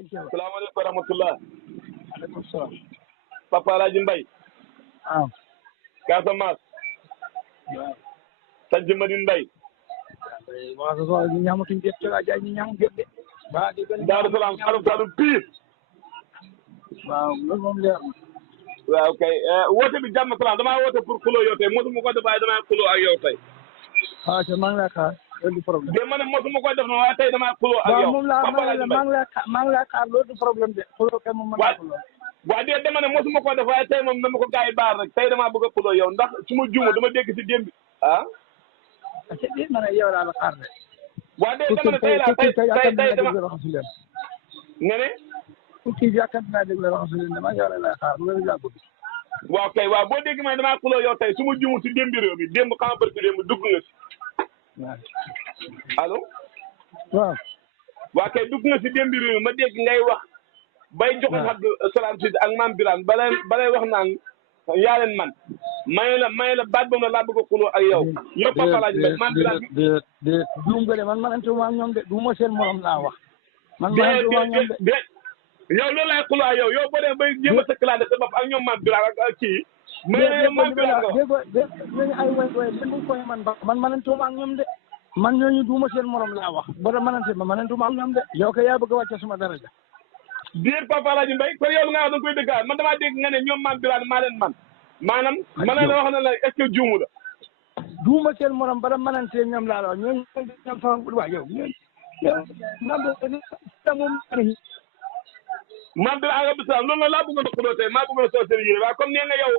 salaamaaleykum wa rahmatulah. aleykum salaam. Papa Alaaji Mbay. waaw. Casamance. waaw. Sanj Madine Mbay. waaw ko ko ñamatuñ get to aja ñi ñam get de ba di ben Daaru Salaam Saloum Saloum Pire. waaw loolu moom leer na. waaw kay woote bi jàmm salaam damaa woote pour xuloo yow tey mosuma ko def waaye damaa xuloo ak yow tey. ah te maa ngi lay xaar loolu du problème. de ma ne mosuma ko def waaye tey damaa xuloo ak yow. waaw moom laa Papa Alaaji Mbay maa ngi lay xaar loolu du problème de xuloo kay moom mën naa ko lool. waaw de dama ne mosuma ko def waaye tey moom dama ko gars yi baar rek tey damaa bëgg a xuloo yow ndax su ma juumu dama dégg si démb ah. te it ma ne yow laa la xaar de. waaw de dama ne tey laa tey dama nga ne. kii bi yaakaar naa dégg la raxasu dama yow laa xaar loolu laa bëgg. waaw kay waaw boo dégg may damaa xuloo yow tey su ma juumu si démb réew mi démb xam nga barki démb dugg nga si. allo. waaw. waa kay dugg nga si démb réew mi ma dégg ngay wax. bay jox Abdou Salam si ak maam Birane balay wax naan yaa leen man may la baat boobu laa bëgg a xuloo ak yow. yow Papa Alaaji Mbay maam Birane de juum nga de man manantuma ak ñoom de du ma seen morom laa wax. man manantuma ak ñoom de yow loolu laay xuloo ak yow yow boo demee bay jéem a tëkkalante sa bopp ak ñoom maam Birane ak kii. may la yow maam Birane ñooñu ay way dañu koy man manantuma ak ñoom de. man ñooñu du ma seen morom laa wax ba da manantuma ak ñoom de. yow kay yaa bëgg a wàcce suma daraja. biir Papa Alaaji Mbay kon yow nga wax da nga koy dëggaat man damaa dégg nga ne ñoom maam Birane maa leen man maanaam ma ne la wax na la est-ce que juumu la duuma seen morom ba da manantee ñoom laa la wax ñooñu ñoom fa waa yow ñooñu moom maam Birane ak Abdou Salam loolu la laa bëggoon a xuloo tey maa bëggoon a soo seen yére waaye comme nee nga yow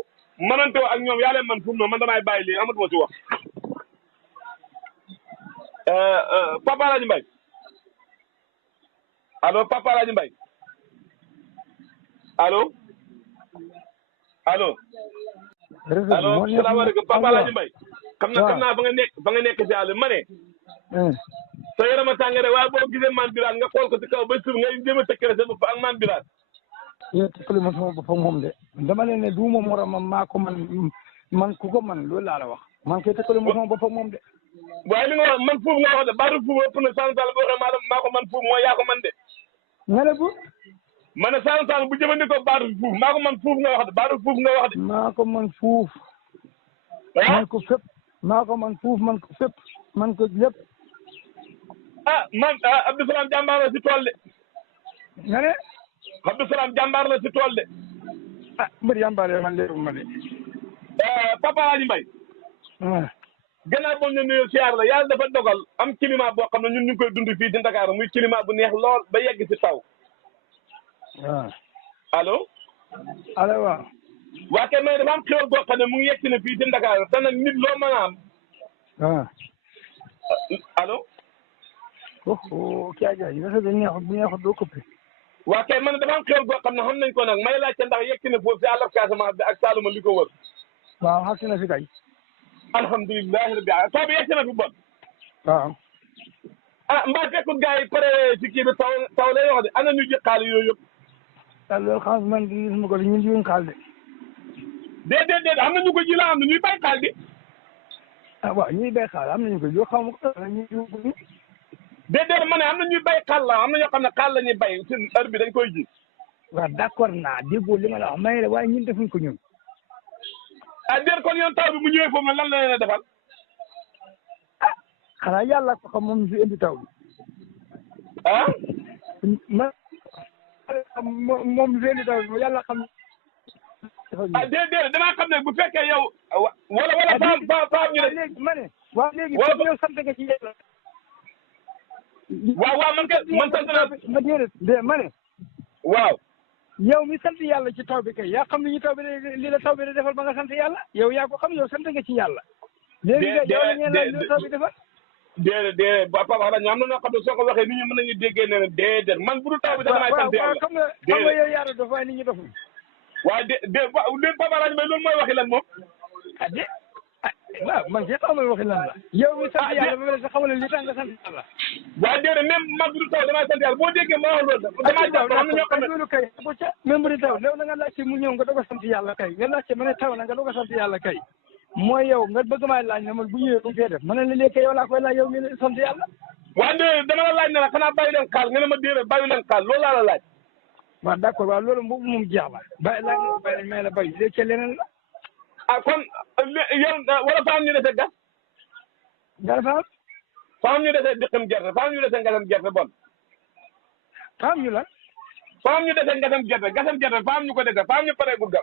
manante ak ñoom yaa leen man fu mu noonu man damay bàyyi lii amatuma si wax Papa Alaaji Mbay allo Papa Alaaji Mbay allo allo allo salaamaaleykum Papa Alaaji Mbay xam naa fa nga nekk si àll ma ne sa yaram a tàng rek waaye boo gisee maam Birane nga xool ko si kaw ba suuf ngay jéem a tëkkale sa bopp ak maam Birane yéen tëkkale ma sama bopp moom de dama leen ne duuma moromam maa ko man ku ko man loolu laa la wax man kay tëkkale ma sama bopp moom de waaye li nga wax man fuuf nga wax de baatu fuuf ëpp na Saalum Saalum boo waxee maa ko man fuuf mooy yaa ko man de nga ne bu ma ne Saalum Saalum bu jëfandikoo baatu fuuf maa ko man fuuf nga wax de baatu fuuf nga wax de maa ko man fuuf man ko fépp maa ko man fuuf man ko fépp man ko lépp man Abdou Salam jàmbaar la si tool de nga ne Abdou Salam jàmbaar la si tool de mbër jàmbaar man léegi ma de Papa Alaaji Mbay gannaaw boo ñu nuyoo siyaar la yàlla dafa dogal am climat boo xam ne ñun ñu ngi koy dund fii ci Dakar muy climat bu neex lool ba yegg si taw waaw allo waaw waa kay may dafa am xéwal boo xam ne mu ngi yegg si ne fii ci Dakar te nag nit loo mën a am allo kii aja yi dafa bu neexut doo coupé waa kay man dafa am xéwal boo xam ne xam nañ ko nag may laajte ndax yegg si ne foofu si àll Casamance bi ak Saloum li ko wër waaw xag si na fi kay alhamdulilahi rabbi alamin taw bi yegg si na fi bon waaw mbaa fekkut gars yi pare si kii bi taw lay wax de ana ñu ji xaal yooyu yëpp loolu xam man di gis ma ko de ñun jiwuñ xaal de déedéet am na ñu ko ji la am na ñuy bay xaal di waaw ñuy bay xaal am nañu ko yoo xam nga ñu jiw ko ñu déedéet ma ne am na ñuy bay xaal la am na ñoo xam ne xaal la ñuy bay si heure bi dañ koy ji waaw d'accord naa déggoo li ma la wax may la waaye ñun defuñ ko ñun déet kon yoon taw bi mu ñëwee foofu lan la leen a defal xanaa yàlla ko xam moom fi indi taw bi moom fi indi taw bi yàlla xam déedéet damaa xam ne bu fekkee yow wala faam ñu ne léegi ma ne waaw léegi foofu yow sant nga ci yàlla waaw man sant naa ma déedéet ma ne waaw yow mi sant yàlla ci taw bi kay yaa xam li ñu taw bi li la taw bi di defal ba nga sant yàlla yow yaa ko xam yow sant nga ci yàlla léegi nga yow la ñeen laaj li taw bi defal déedéet Papa wax am na ñoo xam ne soo ko waxee nit ñi mën nañu déggee ne déedéet man bu dul taw bi damay sant yàlla xam nga yow yaara dof waaye nit ñi doful waaw déet Papa Alaaji Mbay loolu mooy waxi lan moom waaw man ci xaw ma waxi lan la yow mi sant yàlla ba pare sa xamal ne li tax nga sant yàlla waaw déedéet même man bu dul taw damay sant yàlla boo déggee ma wax loolu damay jàpp am na ñoo xam ne loolu kay bu ca même bu di taw léw na nga laajte mu ñëw nga doog a sant yàlla kay nga laajte ma ne taw na nga doog a sant yàlla kay mooy yow nga bëgg maa laaj ne man bu ñëwee du fee def ma ne la léegi yow laa koy laaj yow mi sant yàlla waaye dama la laaj ne la xanaa bàyyi leen xaal nga ne ma déedéet bàyyi leen xaal loolu laa la laaj. waaw d'accord waaw loolu moom jeex na bàyyi laaj nga bàyyi may la bay léegi ca leneen la. ah kon yow wala faam ñu dese gas. nga faam. faam ñu dese diqam gerte faam ñu dese ngasam gerte bon. faam ñu la. faam ñu dese ngasam gerte faam ñu ko dese faam ñu paree guddi.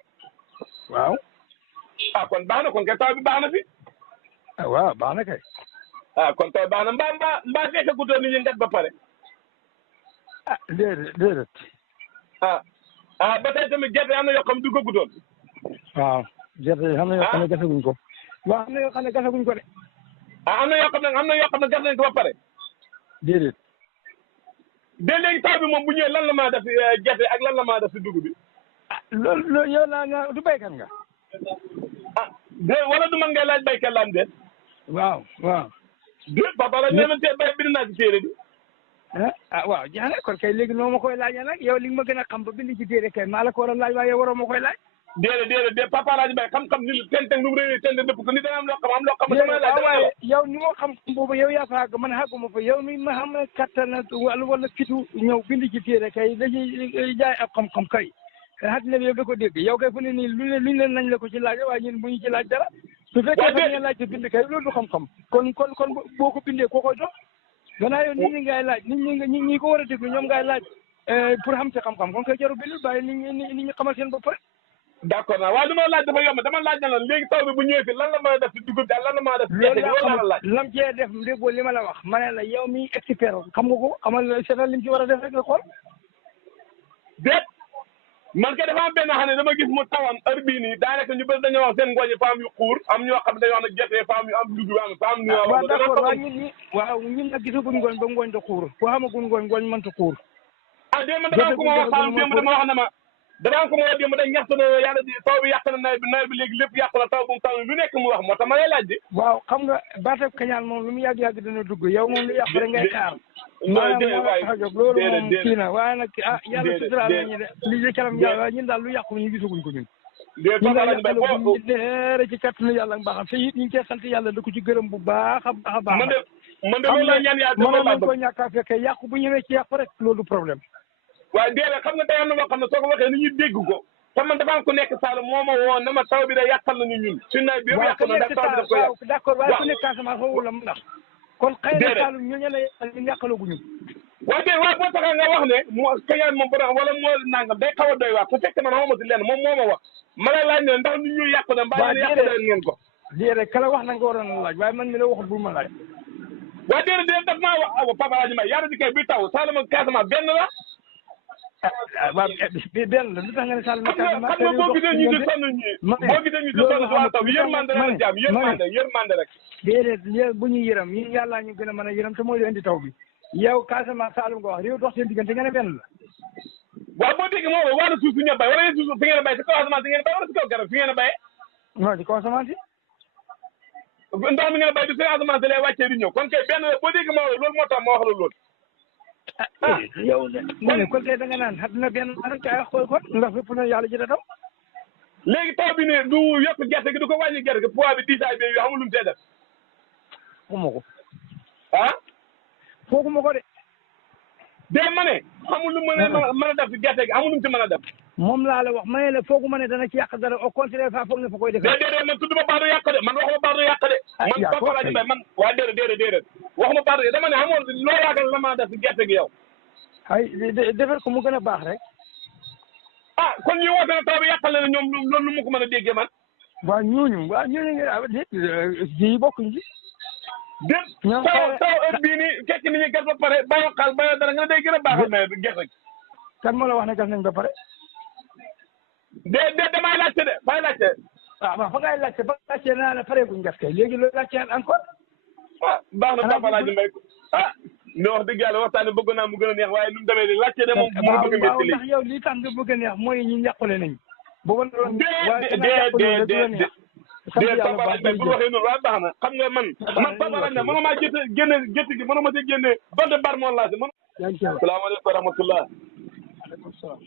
waaw. ah kon baax na kon kay taw bi baax na fi. ah waaw baax na kay. ah kon taw baax na mbaa fekk guddoo nit ñi ngat ba pare. ah déedéet. ba tey tamit gerte am na yoo xam du ko guddoon. waaw gerte yi xam na yoo xam ne gasaguñ ko. waaw am na yoo xam ne gasaguñ ko de. am na yoo xam ne gas nañ ko ba pare. déedéet. de léegi taw bi moom bu ñëwee lan la maa def gerte ak lan la maa def si dugub bi. loolu yow naa du béykat nga. wala du man ngay laaj béykat la am de. waaw. déet papa la nee na tey bay bind naa si téere bi. waaw jaane kon kay léegi noo ma koy laajee nag yow li nga ma gën a xam ba bind ci téere kay maa la ko war a laaj waaye waroo ma koy laaj. déedéet papa laaj bay xam-xam ni tenteng lu mu réeré tenteng dëpp ko ni dana am loo xam dama laaj waaye yow ni moo xam boobu yow yaa fa àgg man àgguma fa yow mi ma xam ne kattan wala fitu ñëw bind ci téere kay dañuy jaay ab xam-xam kay àddina bi yëpp da ko dégg yow kay fu ne nii luñ leen nañ la ko ci laaj waaye ñun bu ñu ci laaj dara su fekkee fa ngeen laaj ci bind kay loolu du xam-xam kon boo ko bindee koo koy dox gannaaw yow nit ñi ngay laaj nit ñi ko war a déglu ñoom ngay laaj pour xam ci xam-xam kon koy jaru bind bàyyi nit ñi xamal seen bopp rek. d'accord naa waaye li ma laaj dafa yomb dama laaj na la léegi taw bi bu ñëwee fi lan la mën a def si dugub bi lan la mën a def si gerte gi loolu la laaj lam cee def déggoo li ma la wax ma ne la yow mi expert xam nga ko xamal seetal lim ci war a def rek nga xool déet man kay dafa am benn xam ne dama gis mu tawam heure bii nii daanaka ñu bëri dañoo wax seen ngooñ fa am yu xuur am ñoo xam ne dañoo wax ne gerte fa am yu am dugub am fa am ñu waaw d'accord waaw ñun nag gisaguñ ngooñ ba ngooñ da xuur koo xamagul ngooñ mënta xuur démb dama ko ma wax Saalum démb dama wax ne ma dama ko ma wax démb dañ ñaxtu na yàlla di taw bi yàq na nawet bi léegi lépp yàq la taw bu mu taw lu nekk mu wax moo tax ma lay laaj de waaw xam nga baatab kañaan moom lu mu yàgg-yàgg dana dugg yow moom lu yàq rek ngay xaar loolu moom kii na waaye nag yàlla suturaal nañu de li ci kanam yàlla waaye ñun daal lu yàqu ñu gisaguñ ko ñun ñun daal yàqalaguñ leer ci kattanu yàlla ak mbaaxam te it ñu ngi cee sant yàlla da ko ci gërëm bu baax a baax a baax man de loolu la ñaan yàlla mënoon nañ ko ñàkk a fekkee yàqu bu ñëwee ci yàqu rek loolu du problème waaye déedéet xam nga tey am na loo xam ne soo ko waxee ni ñu dégg ko te man dafa am ku nekk Saalum moo ma woo ne ma taw bi da yàqal nañu ñun suñu nawet bi yëpp yàq na ndax taw bi daf ko yàq d'accord waaye ku nekk Casamance foofu la mu ndax kon xëy na Saalum ñu la yàqal ñun yàqalaguñu waaye déedéet waaye boo taxee nga wax ne moo kañaan moom borom wala moo nangam day xaw a doy waar su fekkee man xamuma si lenn moom moo ma wax ma lay laaj ne ndax nit ñu yàq na mbaa yéen yàq leen ngeen ko déedéet kala wax na nga waroon a laaj waaye man mi la waxul bu ma laaj waaye déedéet daf maa wax aw Papa Alaaji Mbaye yàlla di kay bi taw Saalum ak Casamance benn la waaw benn la lu tax nga ne Saalum xam nga boo gisee ñu di sonn ñi boo gisee ñu di sonn si wàllu taw yërmande la jaam yërmande rek déedéet bu ñuy yërëm ñun yàllaa ñu gën a mën a yërëm te mooy indi taw bi yow Casamance Saalum nga wax réew dox seen diggante nga ne benn la waaw boo déggee moom wàllu suuf si ngeen bay wala yéen suuf fi ngeen bay si kaw asamaan si ngeen bay wala si kaw garab fi ngeen bay non ci kaw asamaan si ndox mi ngeen bay du si asamaan si lay wàccee di ñëw kon kay benn boo déggee moo loolu moo tax ma wax la loolu yow de kon tey da nga naan àdduna benn rek ay xool kon ndax fépp na yàlla ji da taw léegi taw bi ne du yokk gerte gi du ko wàññi gerte gi poids bi diisaay bi yoo xamul lu mu see def fooguma ko fooguma ko de ma ne xamul lu mën a def si gerte gi amul lu mu si mën a def moom laa la wax ma ne la fooguma ne dana ci yàq dara au contraire fa foog ne fa koy defee déedéet man tudd ma baatu yàq de man waxuma baatu yàq de man Papa Alaaji Mbaye man waa déedéet waxuma baatu dama ne xamoon loo yaakaar la mën a def si gerte gi yow ay defal ko mu gën a baax rek kon ñu woote ne taw bi yàqal na ne ñoom loolu lu mu ko mën a déggee man waaw ñooñu ji bokkuñ ci déet taw heure bii nii fekk ni ñu gas ba pare bayoo xaal bayoo dara nga ne day gën a baaxal nawet bi gerte gi kan moo la wax ne gas nañ ba pare déet damay laajte de may laajte waaw fa ngay laajte ba laajte naa ne pare guñ gas kay léegi loolu laajte encore baax na Papa Alaaji Mbaye ne wax dëgg yàlla waxtaan bi bëgg naa mu gën a neex waaye nu mu demee de laajte de moom moo bëgg a métti ndax yow lii tax nga bëgg a neex mooy ñi yàqule nañ booba doon déet Papa Alaaji Mbaye bu waxee noonu waaye baax na xam nga man Papa Alaaji Mbaye mënuma génne gerte gi mënuma ci génne donte bar moon laa si mën salaamaaleykum wa rahmatullah aleykum salaam